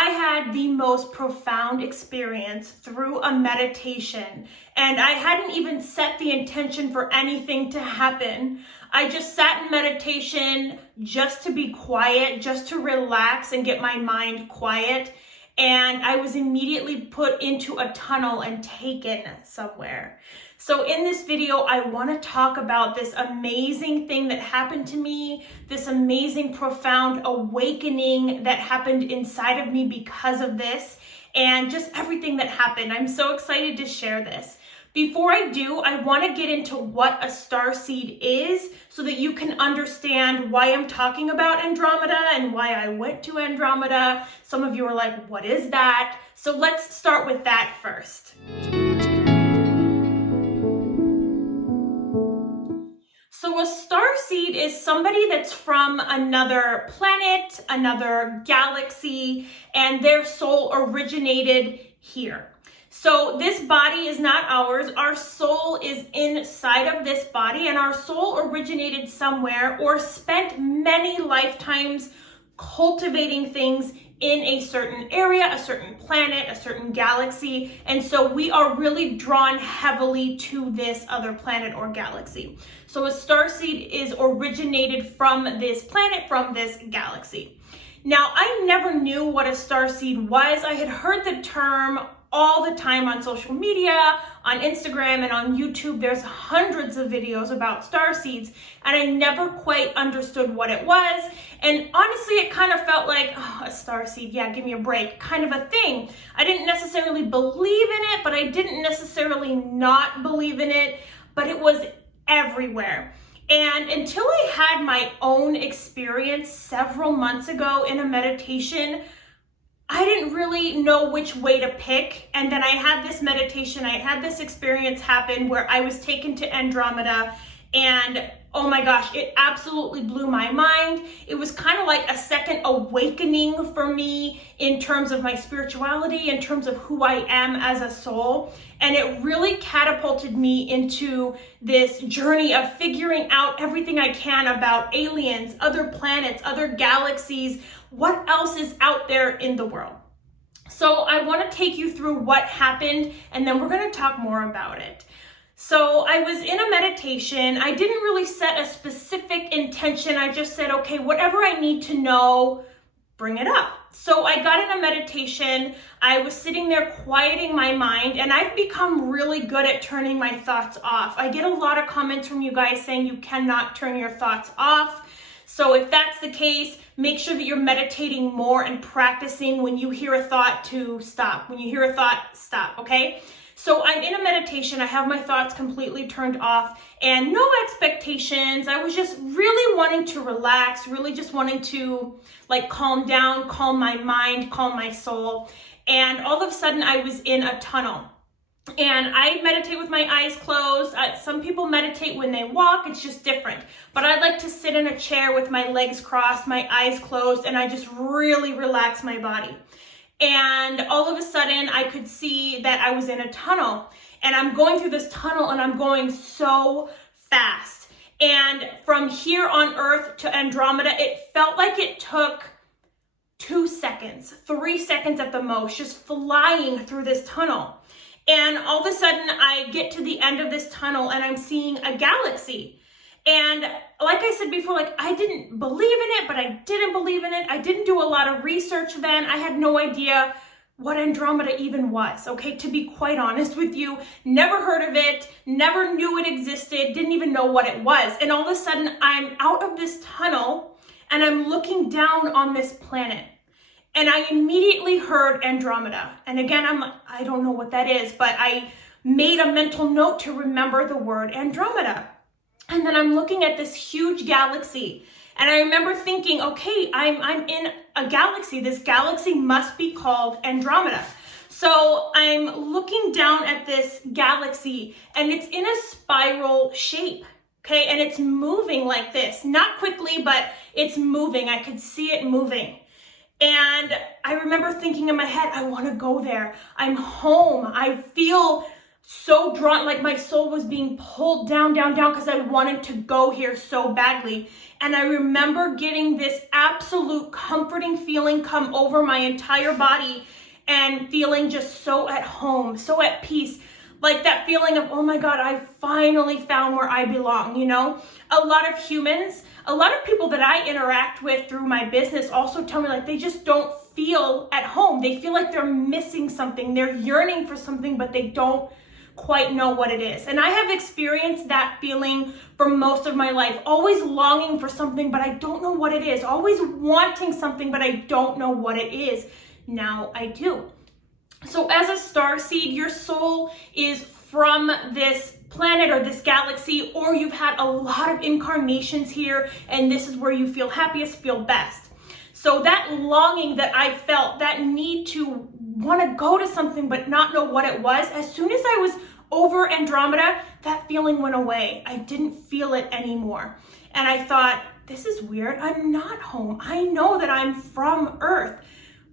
I had the most profound experience through a meditation, and I hadn't even set the intention for anything to happen. I just sat in meditation just to be quiet, just to relax and get my mind quiet. And I was immediately put into a tunnel and taken somewhere. So in this video, I want to talk about this amazing thing that happened to me, this amazing, profound awakening that happened inside of me because of this, and just everything that happened. I'm so excited to share this. Before I do, I want to get into what a starseed is so that you can understand why I'm talking about Andromeda and why I went to Andromeda. Some of you are like, what is that? So let's start with that first. So a starseed is somebody that's from another planet, another galaxy, and their soul originated here. So this body is not ours. Our soul is inside of this body, and our soul originated somewhere or spent many lifetimes cultivating things in a certain area, a certain planet, a certain galaxy. And so we are really drawn heavily to this other planet or galaxy. So a starseed is originated from this planet, from this galaxy. Now, I never knew what a starseed was. I had heard the term all the time on social media, on Instagram, and on YouTube. There's hundreds of videos about starseeds, and I never quite understood what it was. And honestly, it kind of felt like, oh, a starseed, yeah, give me a break, kind of a thing. I didn't necessarily believe in it, but I didn't necessarily not believe in it, but it was everywhere. And until I had my own experience several months ago in a meditation, I didn't really know which way to pick. And then I had this meditation, I had this experience happen where I was taken to Andromeda, and oh my gosh, it absolutely blew my mind. It was kind of like a second awakening for me in terms of my spirituality, in terms of who I am as a soul. And it really catapulted me into this journey of figuring out everything I can about aliens, other planets, other galaxies, what else is out there in the world. So I want to take you through what happened, and then we're going to talk more about it. So I was in a meditation. I didn't really set a specific intention. I just said, okay, whatever I need to know, bring it up. So I got in a meditation. I was sitting there quieting my mind, and I've become really good at turning my thoughts off. I get a lot of comments from you guys saying you cannot turn your thoughts off. So if that's the case, make sure that you're meditating more and practicing when you hear a thought to stop. When you hear a thought, stop, okay? So I'm in a meditation. I have my thoughts completely turned off and no expectations. I was just really wanting to relax, really just wanting to like calm down, calm my mind, calm my soul. And all of a sudden I was in a tunnel. And I meditate with my eyes closed. Some people meditate when they walk. It's just different. But I like to sit in a chair with my legs crossed, my eyes closed, and I just really relax my body. And all of a sudden, I could see that I was in a tunnel. And I'm going through this tunnel, and I'm going so fast. And from here on Earth to Andromeda, it felt like it took 2 seconds, 3 seconds at the most, just flying through this tunnel. And all of a sudden, I get to the end of this tunnel and I'm seeing a galaxy. And like I said before, like I didn't believe in it, but I didn't believe in it. I didn't do a lot of research then. I had no idea what Andromeda even was, okay? To be quite honest with you, never heard of it, never knew it existed, didn't even know what it was. And all of a sudden, I'm out of this tunnel and I'm looking down on this planet. And I immediately heard Andromeda. And again, I don't know what that is, but I made a mental note to remember the word Andromeda. And then I'm looking at this huge galaxy. And I remember thinking, okay, I'm in a galaxy. This galaxy must be called Andromeda. So I'm looking down at this galaxy and it's in a spiral shape. Okay, and it's moving like this. Not quickly, but it's moving. I could see it moving. And I remember thinking in my head, I want to go there. I'm home. I feel so drawn, like my soul was being pulled down, down, down, because I wanted to go here so badly. And I remember getting this absolute comforting feeling come over my entire body and feeling just so at home, so at peace. Like that feeling of, oh my God, I finally found where I belong, you know? A lot of humans, a lot of people that I interact with through my business also tell me like they just don't feel at home. They feel like they're missing something. They're yearning for something, but they don't quite know what it is. And I have experienced that feeling for most of my life, always longing for something, but I don't know what it is. Always wanting something, but I don't know what it is. Now I do. So as a starseed, your soul is from this planet or this galaxy, or you've had a lot of incarnations here, and this is where you feel happiest, feel best. So that longing that I felt, that need to want to go to something but not know what it was, as soon as I was over Andromeda, that feeling went away. I didn't feel it anymore. And I thought, this is weird. I'm not home. I know that I'm from Earth.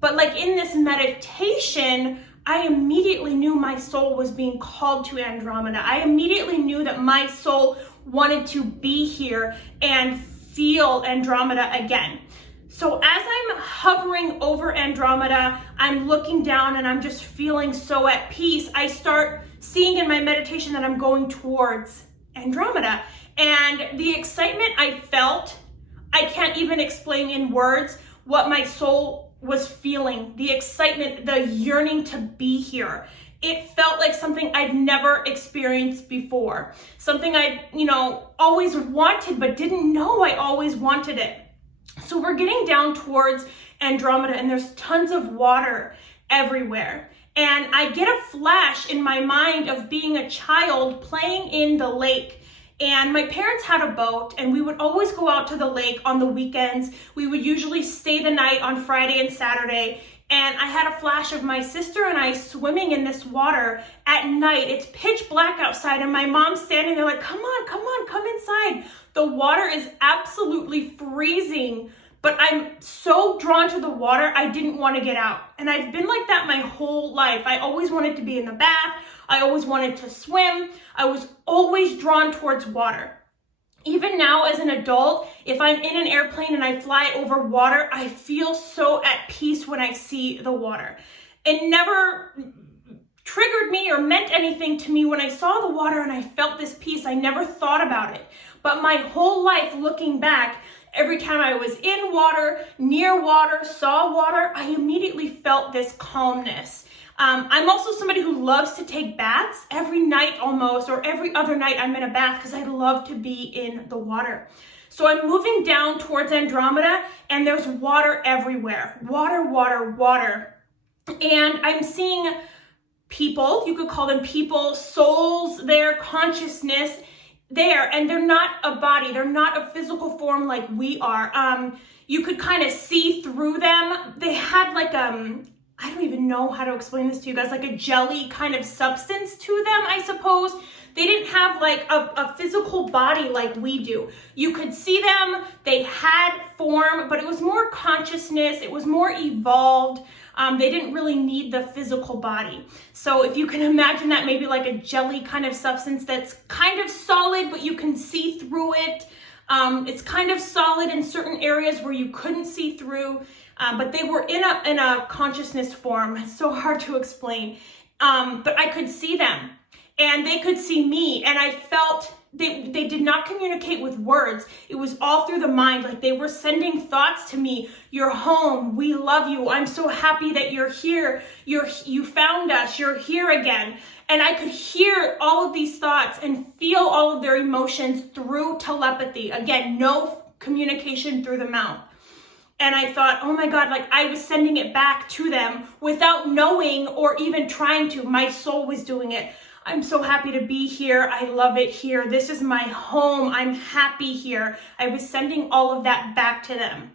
But like in this meditation, I immediately knew my soul was being called to Andromeda. I immediately knew that my soul wanted to be here and feel Andromeda again. So as I'm hovering over Andromeda, I'm looking down and I'm just feeling so at peace. I start seeing in my meditation that I'm going towards Andromeda. And the excitement I felt, I can't even explain in words what my soul was feeling. The excitement, the yearning to be here. It felt like something I've never experienced before. Something I, always wanted, but didn't know I always wanted it. So we're getting down towards Andromeda and there's tons of water everywhere. And I get a flash in my mind of being a child playing in the lake. And my parents had a boat and we would always go out to the lake on the weekends. We would usually stay the night on Friday and Saturday. And I had a flash of my sister and I swimming in this water at night. It's pitch black outside and my mom's standing there like, come on, come inside. The water is absolutely freezing, but I'm so drawn to the water, I didn't want to get out. And I've been like that my whole life. I always wanted to be in the bath. I always wanted to swim. I was always drawn towards water. Even now as an adult, if I'm in an airplane and I fly over water, I feel so at peace when I see the water. It never triggered me or meant anything to me when I saw the water and I felt this peace. I never thought about it. But my whole life looking back, every time I was in water, near water, saw water, I immediately felt this calmness. I'm also somebody who loves to take baths every night almost, or every other night I'm in a bath because I love to be in the water. So I'm moving down towards Andromeda and there's water everywhere. Water, water, water. And I'm seeing people, you could call them people, souls there, consciousness there, and they're not a body. They're not a physical form like we are. You could kind of see through them. They had like, I don't even know how to explain this to you guys, like a jelly kind of substance to them, I suppose. They didn't have like a physical body like we do. You could see them, they had form, but it was more consciousness, it was more evolved. They didn't really need the physical body. So if you can imagine that maybe like a jelly kind of substance that's kind of solid, but you can see through it. It's kind of solid in certain areas where you couldn't see through. But they were in a consciousness form. It's so hard to explain. But I could see them and they could see me. And I felt they did not communicate with words. It was all through the mind. Like they were sending thoughts to me. You're home. We love you. I'm so happy that you're here. You found us. You're here again. And I could hear all of these thoughts and feel all of their emotions through telepathy. Again, no communication through the mouth. And I thought, oh my God, like I was sending it back to them without knowing or even trying to. My soul was doing it. I'm so happy to be here. I love it here. This is my home. I'm happy here. I was sending all of that back to them.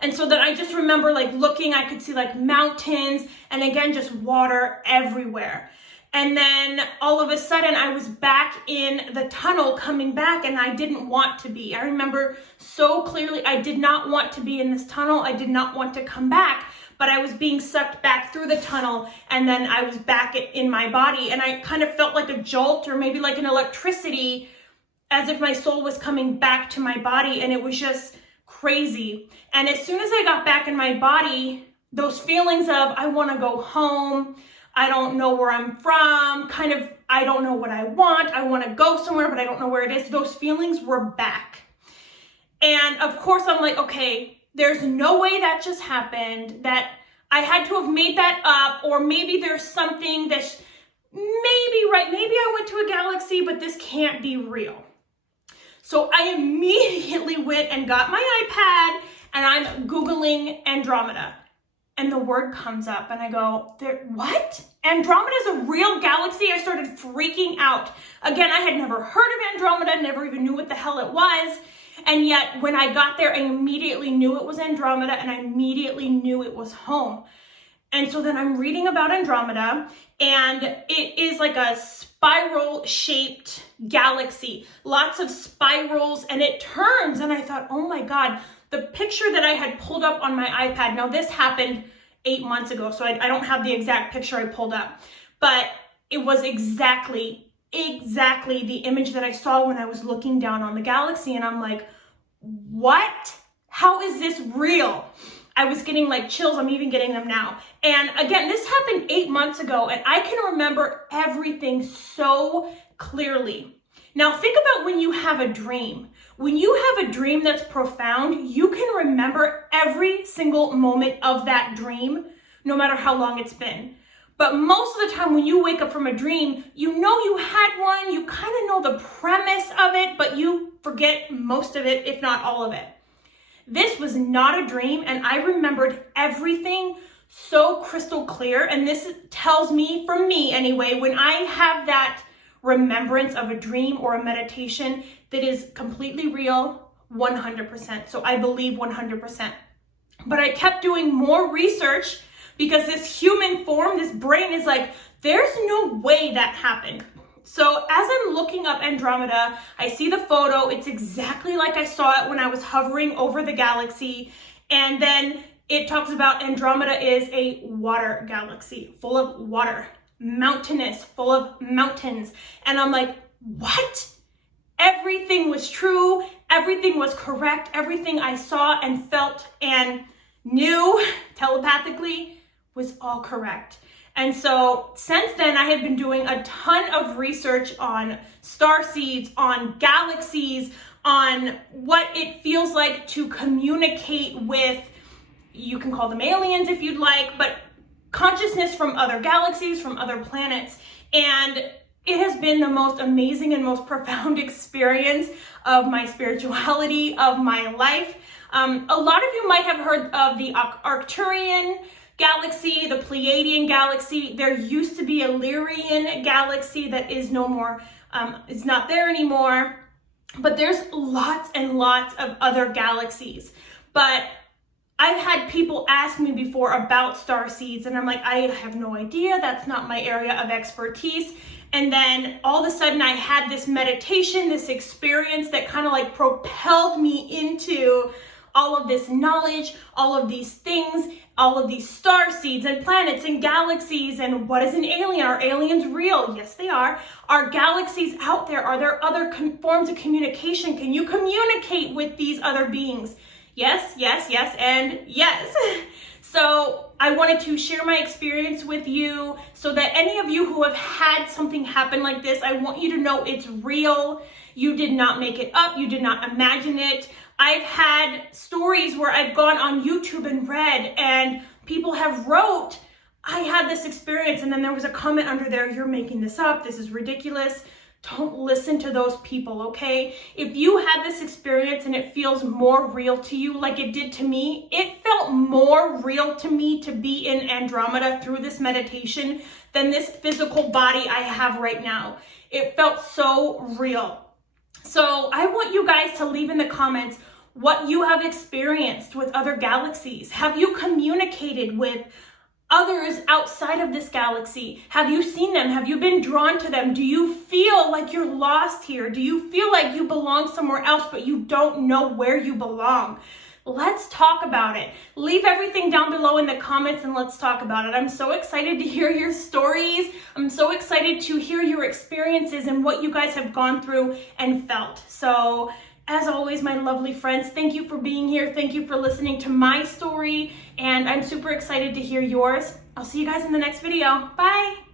And so then I just remember like looking, I could see like mountains and again, just water everywhere. And then all of a sudden I was back in the tunnel coming back and I didn't want to be. I remember so clearly I did not want to be in this tunnel. I did not want to come back. but I was being sucked back through the tunnel, and then I was back in my body, and I kind of felt like a jolt or maybe like an electricity, as if my soul was coming back to my body, and it was just crazy. And as soon as I got back in my body, those feelings of I want to go home, I don't know where I'm from, kind of I don't know what I want to go somewhere, but I don't know where it is. Those feelings were back. And of course I'm like, okay, there's no way that just happened, that I had to have made that up, or maybe there's something that's maybe I went to a galaxy, but this can't be real. So I immediately went and got my iPad and I'm Googling Andromeda. And the word comes up and I go, what? Andromeda is a real galaxy? I started freaking out. Again, I had never heard of Andromeda, never even knew what the hell it was. And yet when I got there, I immediately knew it was Andromeda, and I immediately knew it was home. And so then I'm reading about Andromeda, and it is like a spiral shaped galaxy, lots of spirals, and it turns. And I thought, oh my God, the picture that I had pulled up on my iPad. Now this happened 8 months ago, so I don't have the exact picture I pulled up, but it was exactly the image that I saw when I was looking down on the galaxy. And I'm like, what? How is this real? I was getting like chills. I'm even getting them now. And again, this happened 8 months ago, and I can remember everything so clearly. Now think about when you have a dream. When you have a dream that's profound, you can remember every single moment of that dream, no matter how long it's been. But most of the time when you wake up from a dream, you know you had one, you kind of know the premise of it, but you forget most of it, if not all of it. This was not a dream, and I remembered everything so crystal clear. And this tells me, from me anyway, when I have that remembrance of a dream or a meditation that is completely real, 100%. So I believe 100%. But I kept doing more research, because this human form, this brain is like, there's no way that happened. So as I'm looking up Andromeda, I see the photo. It's exactly like I saw it when I was hovering over the galaxy. And then it talks about Andromeda is a water galaxy, full of water, mountainous, full of mountains. And I'm like, what? Everything was true. Everything was correct. Everything I saw and felt and knew telepathically was all correct. And so since then, I have been doing a ton of research on starseeds, on galaxies, on what it feels like to communicate with, you can call them aliens if you'd like, but consciousness from other galaxies, from other planets. And it has been the most amazing and most profound experience of my spirituality, of my life. A lot of you might have heard of the Arcturian galaxy, the Pleiadian galaxy. There used to be a Lyrian galaxy that is no more, is not there anymore. But there's lots and lots of other galaxies. But I've had people ask me before about starseeds, and I'm like, I have no idea. That's not my area of expertise. And then all of a sudden I had this meditation, this experience that kind of like propelled me into all of this knowledge, all of these things, all of these star seeds and planets and galaxies. And what is an alien? Are aliens real? Yes, they are. Are galaxies out there? Are there other forms of communication? Can you communicate with these other beings? Yes, yes, yes, and yes. So I wanted to share my experience with you so that any of you who have had something happen like this, I want you to know it's real. You did not make it up. You did not imagine it. I've had stories where I've gone on YouTube and read, and people have wrote, I had this experience, and then there was a comment under there, you're making this up, this is ridiculous. Don't listen to those people, okay? If you had this experience and it feels more real to you like it did to me, it felt more real to me to be in Andromeda through this meditation than this physical body I have right now. It felt so real. So I want you guys to leave in the comments what you have experienced with other galaxies. Have you communicated with others outside of this galaxy? Have you seen them? Have you been drawn to them? Do you feel like you're lost here? Do you feel like you belong somewhere else, but you don't know where you belong? Let's talk about it. Leave everything down below in the comments and let's talk about it. I'm so excited to hear your stories. I'm so excited to hear your experiences and what you guys have gone through and felt. So, as always, my lovely friends, thank you for being here. Thank you for listening to my story, and I'm super excited to hear yours. I'll see you guys in the next video. Bye.